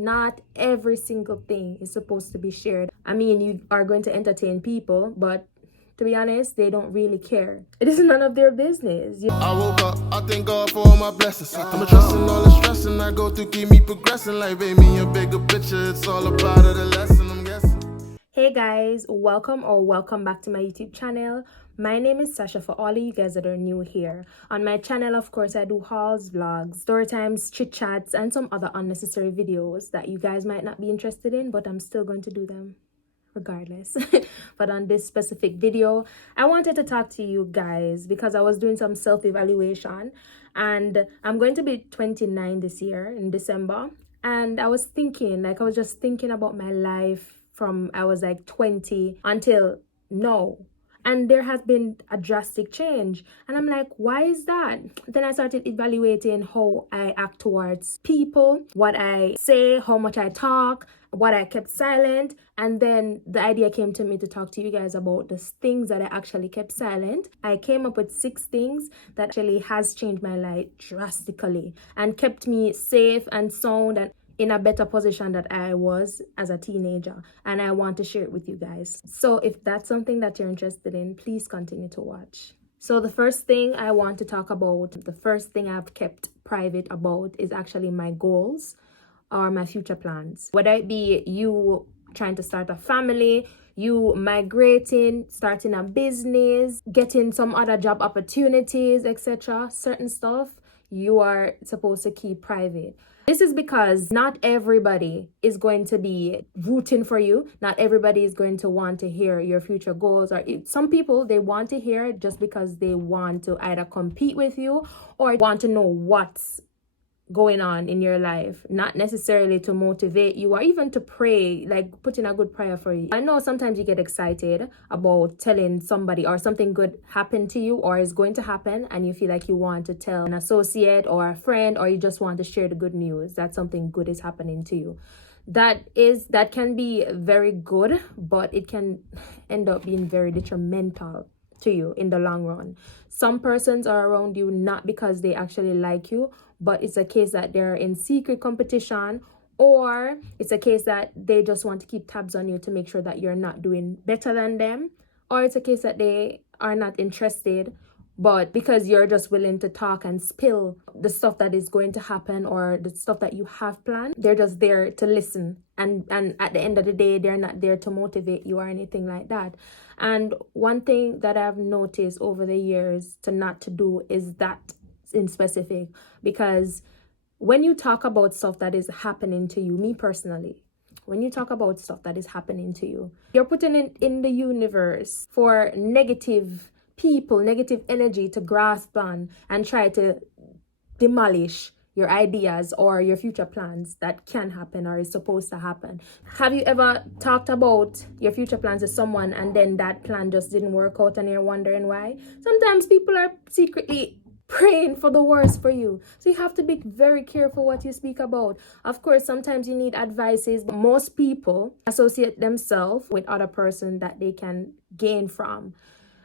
Not every single thing is supposed to be shared. I mean, you are going to entertain people, but to be honest, they don't really care. It is none of their business. I woke up, I thank God for all my blessings. I'm addressing all the stressing I go through, keep me progressing. Like, baby, a bigger picture, it's all a part of the lesson, I'm guessing. Hey guys, welcome back to my YouTube channel. My name is Sasha. For all of you guys that are new here on my channel, of course I do hauls, vlogs, story times, chit chats, and some other unnecessary videos that you guys might not be interested in, but I'm still going to do them regardless. But on this specific video, I wanted to talk to you guys because I was doing some self-evaluation, and I'm going to be 29 this year in December. And I was just thinking about my life from I was like 20 until now. And there has been a drastic change. And I'm like, why is that? Then I started evaluating how I act towards people, what I say, how much I talk, what I kept silent. And then the idea came to me to talk to you guys about the things that I actually kept silent. I came up with 6 things that actually has changed my life drastically and kept me safe and sound and in a better position that I was as a teenager, and I want to share it with you guys. So if that's something that you're interested in, please continue to watch. So the first thing I want to talk about, the first thing I've kept private about, is actually my goals or my future plans. Whether it be you trying to start a family, you migrating, starting a business, getting some other job opportunities, etc., certain stuff you are supposed to keep private. This is because not everybody is going to be rooting for you. Not everybody is going to want to hear your future goals. Or some people, they want to hear it just because they want to either compete with you or want to know what's going on in your life, not necessarily to motivate you or even to pray, like put in a good prayer for you. I know sometimes you get excited about telling somebody or something good happened to you or is going to happen, and you feel like you want to tell an associate or a friend, or you just want to share the good news that something good is happening to you. That can be very good, but it can end up being very detrimental to you in the long run. Some persons are around you not because they actually like you, but it's a case that they're in secret competition, or it's a case that they just want to keep tabs on you to make sure that you're not doing better than them, or it's a case that they are not interested, but because you're just willing to talk and spill the stuff that is going to happen or the stuff that you have planned, they're just there to listen. And at the end of the day, they're not there to motivate you or anything like that. And one thing that I've noticed over the years not to do is that in specific, because when you talk about stuff that is happening to you, me personally, when you talk about stuff that is happening to you, you're putting it in the universe for negative people, negative energy to grasp on and try to demolish your ideas or your future plans that can happen or is supposed to happen. Have you ever talked about your future plans to someone and then that plan just didn't work out and you're wondering why? Sometimes people are secretly praying for the worst for you. So you have to be very careful what you speak about. Of course, sometimes you need advices, but most people associate themselves with other person that they can gain from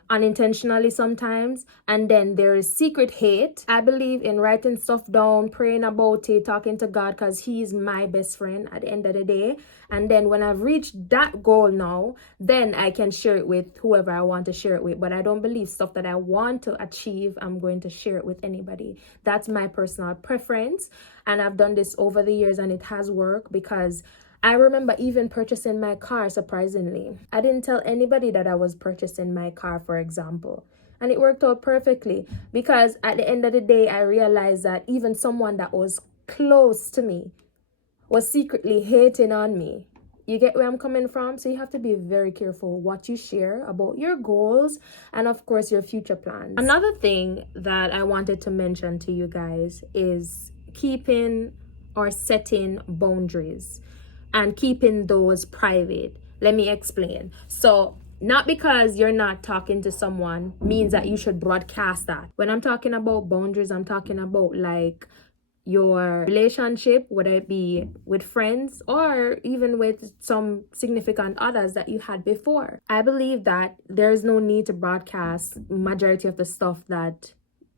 unintentionally sometimes, and then there is secret hate. I believe in writing stuff down, praying about it, talking to God, because he's my best friend at the end of the day. And then when I've reached that goal now, then I can share it with whoever I want to share it with. But I don't believe stuff that I want to achieve, I'm going to share it with anybody. That's my personal preference, and I've done this over the years and it has worked, because I remember even purchasing my car, surprisingly. I didn't tell anybody that I was purchasing my car, for example. And it worked out perfectly, because at the end of the day, I realized that even someone that was close to me was secretly hating on me. You get where I'm coming from? So you have to be very careful what you share about your goals and, of course, your future plans. Another thing that I wanted to mention to you guys is keeping or setting boundaries and keeping those private. Let me explain. So not because you're not talking to someone means that you should broadcast that. When I'm talking about boundaries, I'm talking about like your relationship, whether it be with friends or even with some significant others that you had before. I believe that there's no need to broadcast majority of the stuff that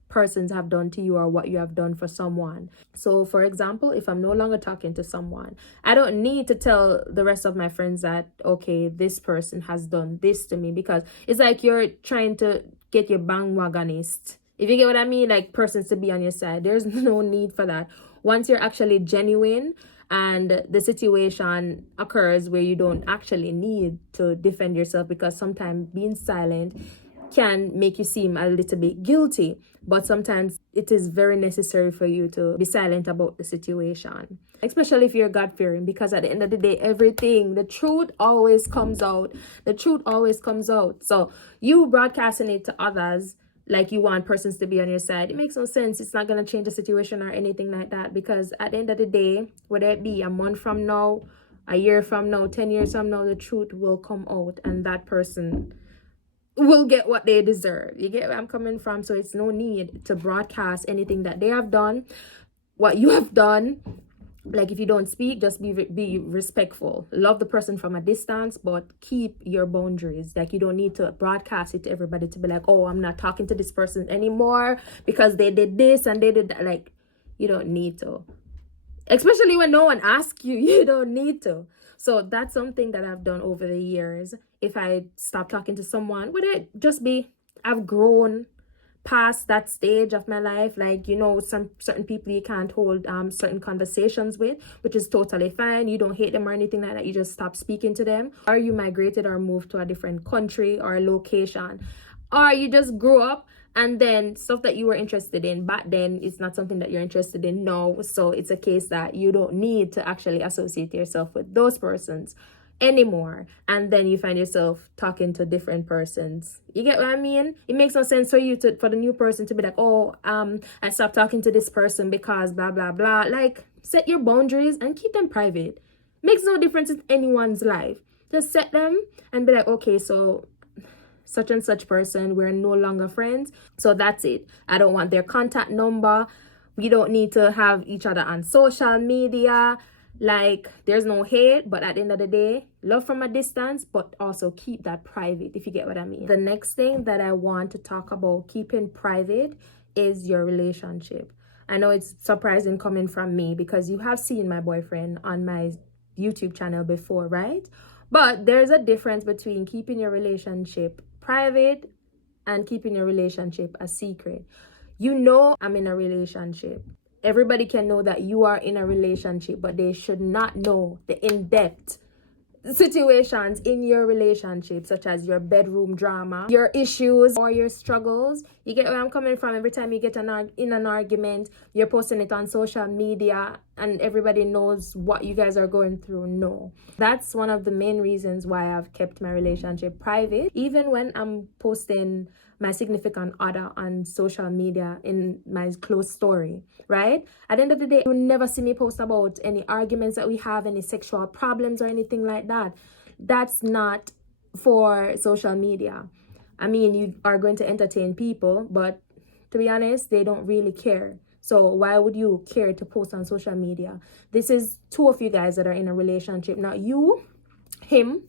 persons have done to you or what you have done for someone. So for example, if I'm no longer talking to someone, I don't need to tell the rest of my friends that, okay, this person has done this to me, because it's like you're trying to get your bandwagonist, if you get what I mean, like persons to be on your side. There's no need for that. Once you're actually genuine and the situation occurs where you don't actually need to defend yourself, because sometimes being silent can make you seem a little bit guilty, but sometimes it is very necessary for you to be silent about the situation, especially if you're God-fearing, because at the end of the day, the truth always comes out. The truth always comes out. So you broadcasting it to others like you want persons to be on your side, it makes no sense. It's not going to change the situation or anything like that, because at the end of the day, whether it be a month from now, a year from now, 10 years from now, the truth will come out and that person will get what they deserve. You get where I'm coming from? So it's no need to broadcast anything that they have done, what you have done. Like, if you don't speak, just be respectful. Love the person from a distance, but keep your boundaries. Like, you don't need to broadcast it to everybody to be like, oh, I'm not talking to this person anymore because they did this and they did that. Like, you don't need to. Especially when no one asks you, you don't need to. So that's something that I've done over the years. If I stop talking to someone, would it just be, I've grown past that stage of my life. Like, you know, some certain people you can't hold certain conversations with, which is totally fine. You don't hate them or anything like that. You just stop speaking to them. Or you migrated or moved to a different country or location. Or you just grew up and then stuff that you were interested in back then, it's not something that you're interested in now. So it's a case that you don't need to actually associate yourself with those persons anymore, and then you find yourself talking to different persons. You get what I mean? It makes no sense for you for the new person to be like, oh, I stopped talking to this person because blah blah blah. Like, set your boundaries and keep them private. Makes no difference in anyone's life. Just set them and be like, okay, so such and such person, we're no longer friends, so that's it. I don't want their contact number. We don't need to have each other on social media. Like, there's no hate, but at the end of the day, love from a distance, but also keep that private, if you get what I mean. The next thing that I want to talk about keeping private is your relationship. I know it's surprising coming from me because you have seen my boyfriend on my YouTube channel before, right? But there's a difference between keeping your relationship private and keeping your relationship a secret. You know, I'm in a relationship. Everybody can know that you are in a relationship, but they should not know the in-depth situations in your relationship, such as your bedroom drama, your issues, or your struggles. You get where I'm coming from? Every time you get in an argument, you're posting it on social media and everybody knows what you guys are going through. No, that's one of the main reasons why I've kept my relationship private. Even when I'm posting my significant other on social media in my close story, right? At the end of the day, you'll never see me post about any arguments that we have, any sexual problems or anything like that. That's not for social media. I mean, you are going to entertain people, but to be honest, they don't really care. So why would you care to post on social media? This is two of you guys that are in a relationship, not you, him,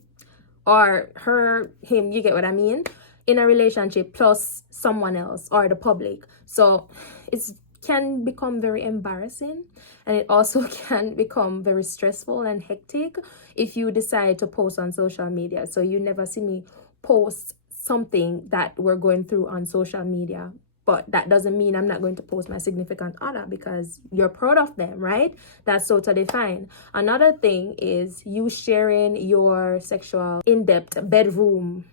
or her, him, you get what I mean? In a relationship plus someone else or the public. So it can become very embarrassing, and it also can become very stressful and hectic if you decide to post on social media. So you never see me post something that we're going through on social media. But that doesn't mean I'm not going to post my significant other because you're proud of them, right? That's totally fine. Another thing is you sharing your sexual in-depth bedroom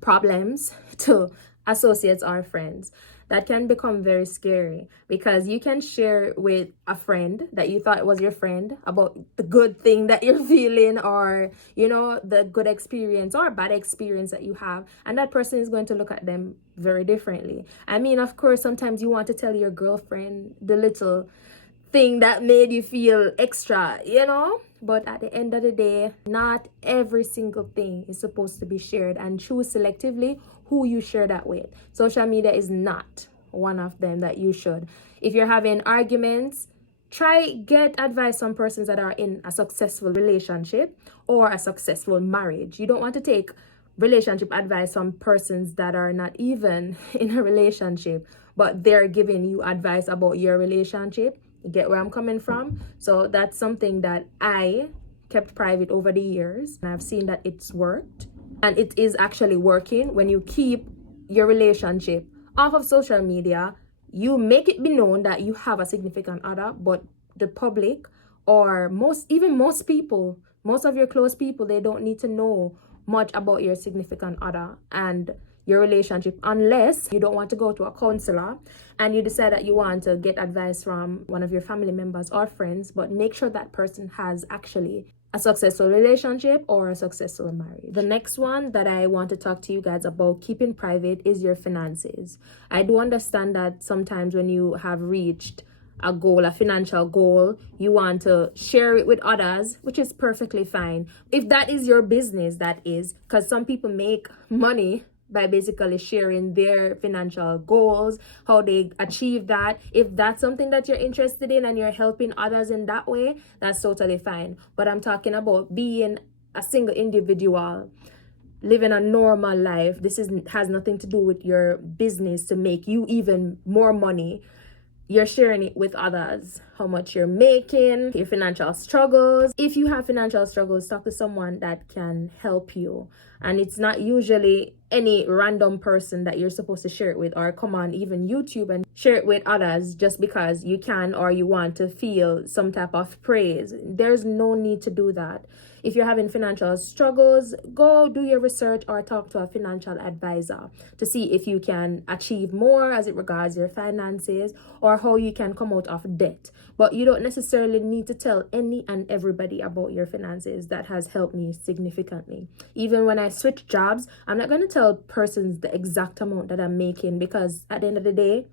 problems to associates or friends. That can become very scary because you can share with a friend that you thought was your friend about the good thing that you're feeling, or you know, the good experience or bad experience that you have, and that person is going to look at them very differently. I mean, of course, sometimes you want to tell your girlfriend the little thing that made you feel extra, you know, but at the end of the day, not every single thing is supposed to be shared, and choose selectively who you share that with. Social media is not one of them that you should. If you're having arguments, try get advice from persons that are in a successful relationship or a successful marriage. You don't want to take relationship advice from persons that are not even in a relationship but they're giving you advice about your relationship. You get where I'm coming from? So that's something that I kept private over the years, and I've seen that it's worked, and it is actually working. When you keep your relationship off of social media, you make it be known that you have a significant other, but the public, or most people, most of your close people, they don't need to know much about your significant other and your relationship, unless you don't want to go to a counselor and you decide that you want to get advice from one of your family members or friends. But make sure that person has actually a successful relationship or a successful marriage. The next one that I want to talk to you guys about keeping private is your finances. I do understand that sometimes when you have reached a goal, a financial goal, you want to share it with others, which is perfectly fine. If that is your business, that is, because some people make money by basically sharing their financial goals, how they achieve that. If that's something that you're interested in and you're helping others in that way, that's totally fine. But I'm talking about being a single individual, living a normal life. This has nothing to do with your business to make you even more money. You're sharing it with others, how much you're making, your financial struggles. If you have financial struggles, talk to someone that can help you. And it's not usually any random person that you're supposed to share it with, or come on even YouTube and share it with others just because you can or you want to feel some type of praise. There's no need to do that. If you're having financial struggles, go do your research or talk to a financial advisor to see if you can achieve more as it regards your finances or how you can come out of debt. But you don't necessarily need to tell any and everybody about your finances. That has helped me significantly. Even when I switch jobs, I'm not going to tell persons the exact amount that I'm making, because at the end of the day,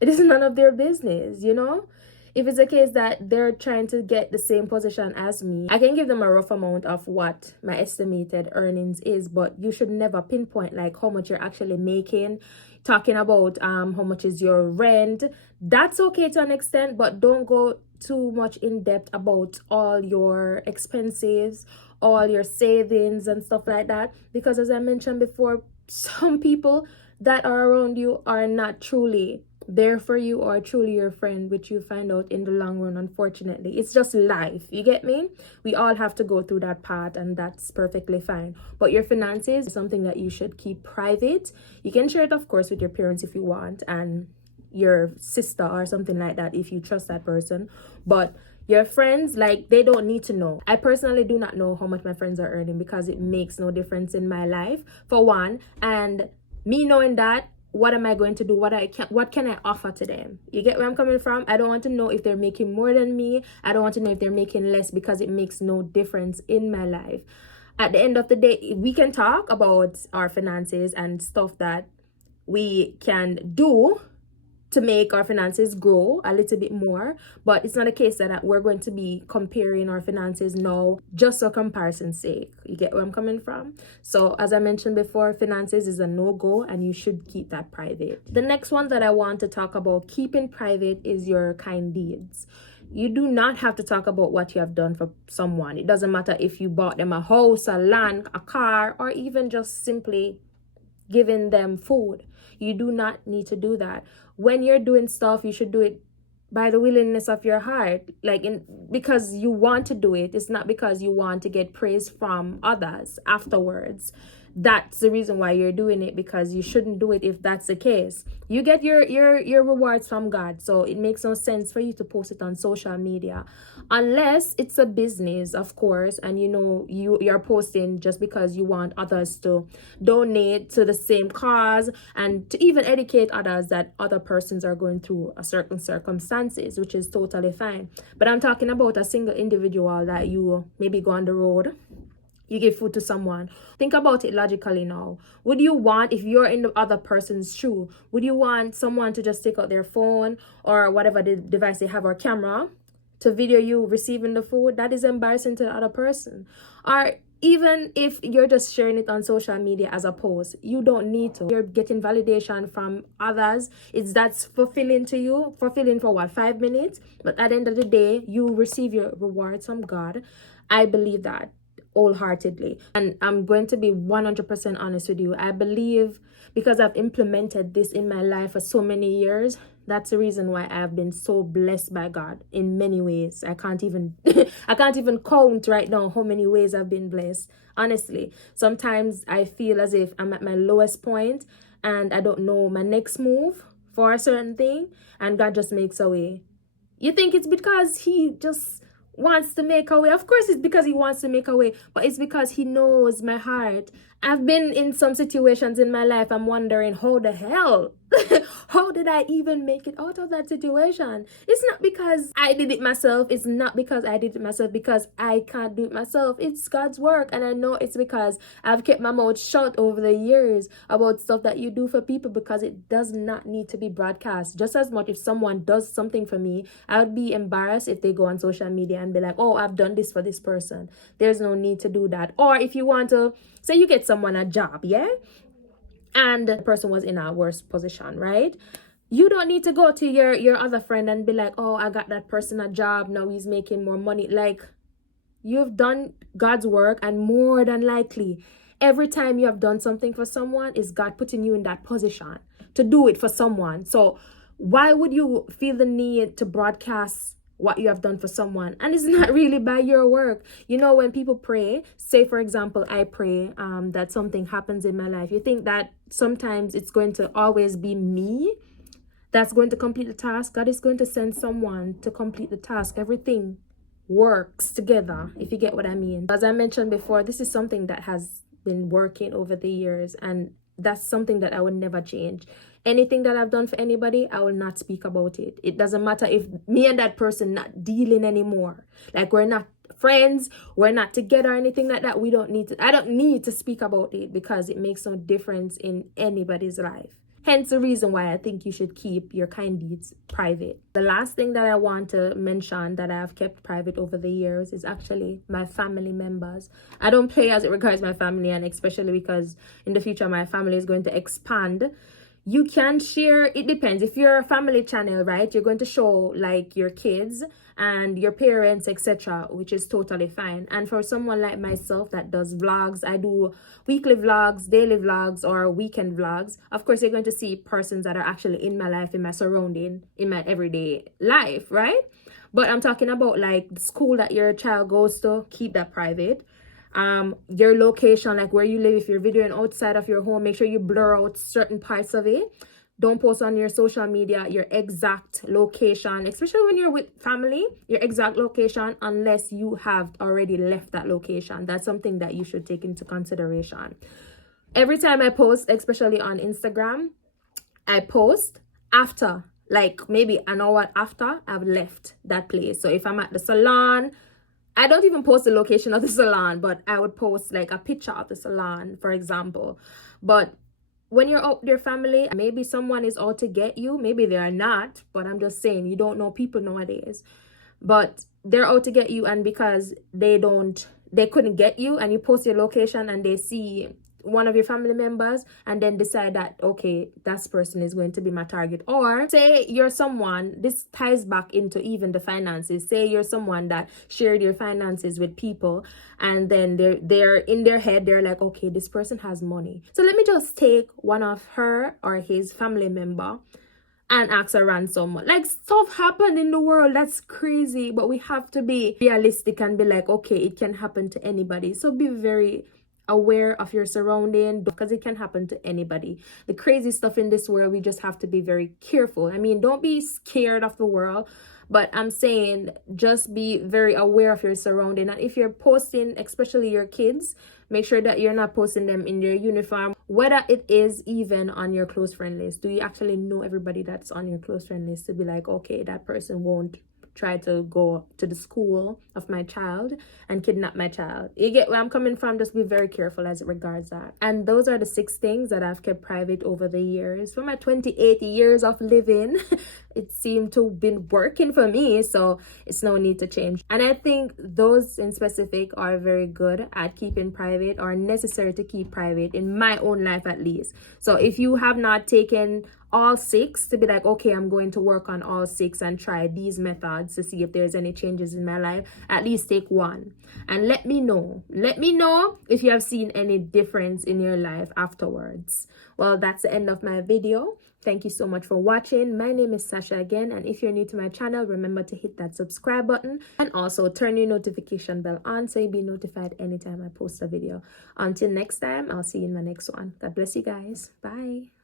it is none of their business, you know? If it's a case that they're trying to get the same position as me, I can give them a rough amount of what my estimated earnings is, but you should never pinpoint like how much you're actually making. Talking about how much is your rent, that's okay to an extent, but don't go too much in depth about all your expenses, all your savings and stuff like that, because as I mentioned before, some people that are around you are not truly there for you or truly your friend, which you find out in the long run. Unfortunately, it's just life, you get me? We all have to go through that part, and that's perfectly fine. But your finances is something that you should keep private. You can share it, of course, with your parents if you want, and your sister or something like that if you trust that person, but your friends, like, they don't need to know. I personally do not know how much my friends are earning, because it makes no difference in my life, for one. And me knowing that, what am I going to do? What can I offer to them? You get where I'm coming from? I don't want to know if they're making more than me. I don't want to know if they're making less, because it makes no difference in my life. At the end of the day, we can talk about our finances and stuff that we can do to make our finances grow a little bit more, but it's not a case that we're going to be comparing our finances now just for comparison's sake. You get where I'm coming from? So as I mentioned before, finances is a no-go, and you should keep that private. The next one that I want to talk about keeping private is your kind deeds. You do not have to talk about what you have done for someone. It doesn't matter if you bought them a house, a land, a car, or even just simply giving them food. You do not need to do that. When you're doing stuff, you should do it by the willingness of your heart, because you want to do it. It's not because you want to get praise from others afterwards. That's the reason why you're doing it, because you shouldn't do it if that's the case. You get your rewards from God, so it makes no sense for you to post it on social media, unless it's a business, of course, and you're posting just because you want others to donate to the same cause, and to even educate others that other persons are going through a certain circumstances, which is totally fine. But I'm talking about a single individual that you maybe go on the road, you give food to someone. Think about it logically now. Would you want, if you're in the other person's shoe, would you want someone to just take out their phone or whatever the device they have, or camera, to video you receiving the food? That is embarrassing to the other person. Or even if you're just sharing it on social media as a post, you don't need to. You're getting validation from others. That's fulfilling to you. Fulfilling for what, 5 minutes? But at the end of the day, you receive your rewards from God. I believe that. wholeheartedly. And I'm going to be 100% honest with you. I believe because I've implemented this in my life for so many years, that's the reason why I've been so blessed by God in many ways. I can't even I can't even count right now how many ways I've been blessed. Honestly, sometimes I feel as if I'm at my lowest point and I don't know my next move for a certain thing, and God just makes a way. You think it's because he just wants to make a way? Of course, it's because he wants to make a way, but it's because he knows my heart. I've been in some situations in my life. I'm wondering how the hell, how did I even make it out of that situation? It's not because I did it myself. It's not because I did it myself, because I can't do it myself. It's God's work. And I know it's because I've kept my mouth shut over the years about stuff that you do for people, because it does not need to be broadcast. Just as much if someone does something for me, I would be embarrassed if they go on social media and be like, oh, I've done this for this person. There's no need to do that. Or if you want to, say you get someone a job, yeah? And the person was in a worse position, right? You don't need to go to your other friend and be like, oh, I got that person a job, now he's making more money. Like, you've done God's work, and more than likely, every time you have done something for someone, is God putting you in that position to do it for someone. So why would you feel the need to broadcast what you have done for someone? And it's not really by your work. You know, when people pray, say for example, I pray that something happens in my life, you think that sometimes it's going to always be me that's going to complete the task. God is going to send someone to complete the task. Everything works together, if you get what I mean. As I mentioned before, this is something that has been working over the years, and that's something that I would never change. Anything that I've done for anybody, I will not speak about it. It doesn't matter if me and that person not dealing anymore. Like, we're not friends, we're not together or anything like that. I don't need to speak about it, because it makes no difference in anybody's life. Hence the reason why I think you should keep your kind deeds private. The last thing that I want to mention that I have kept private over the years is actually my family members. I don't play as it regards my family, and especially because in the future my family is going to expand. You can share, it depends. If you're a family channel, right, you're going to show like your kids and your parents, etc., which is totally fine. And for someone like myself that does vlogs, I do weekly vlogs, daily vlogs, or weekend vlogs. Of course, you're going to see persons that are actually in my life, in my surrounding, in my everyday life, right? But I'm talking about like the school that your child goes to, keep that private. Your location, like where you live, if you're videoing outside of your home, make sure you blur out certain parts of it. Don't post on your social media your exact location, especially when you're with family, your exact location, unless you have already left that location. That's something that you should take into consideration. Every time I post, especially on Instagram, I post after, like maybe an hour after I've left that place. So if I'm at the salon, I don't even post the location of the salon, but I would post like a picture of the salon, for example. But when you're out with your family, maybe someone is out to get you. Maybe they are not, but I'm just saying, you don't know people nowadays. But they're out to get you, and because they couldn't get you, and you post your location and they see one of your family members and then decide that, okay, that person is going to be my target. Or say you're someone, this ties back into even the finances. Say you're someone that shared your finances with people, and then they're in their head, they're like, okay, this person has money, so let me just take one of her or his family member and ask a ransom. Like, stuff happen in the world, that's crazy. But we have to be realistic and be like, okay, it can happen to anybody. So be very aware of your surrounding, because it can happen to anybody. The crazy stuff in this world, we just have to be very careful. I mean, don't be scared of the world, but I'm saying just be very aware of your surrounding. And if you're posting, especially your kids, make sure that you're not posting them in their uniform, whether it is even on your close friend list. Do you actually know everybody that's on your close friend list to be like, okay, that person won't try to go to the school of my child and kidnap my child? You get where I'm coming from? Just be very careful as it regards that. And those are the 6 things that I've kept private over the years. For my 28 years of living, it seemed to been working for me, so it's no need to change. And I think those in specific are very good at keeping private, or necessary to keep private, in my own life at least. So if you have not taken all 6 to be like, okay, I'm going to work on all 6 and try these methods to see if there's any changes in my life, at least take one and let me know if you have seen any difference in your life afterwards. Well, that's the end of my video. Thank you so much for watching. My name is Sasha again, and if you're new to my channel, remember to hit that subscribe button and also turn your notification bell on so you'll be notified anytime I post a video. Until next time, I'll see you in my next one. God bless you guys. Bye.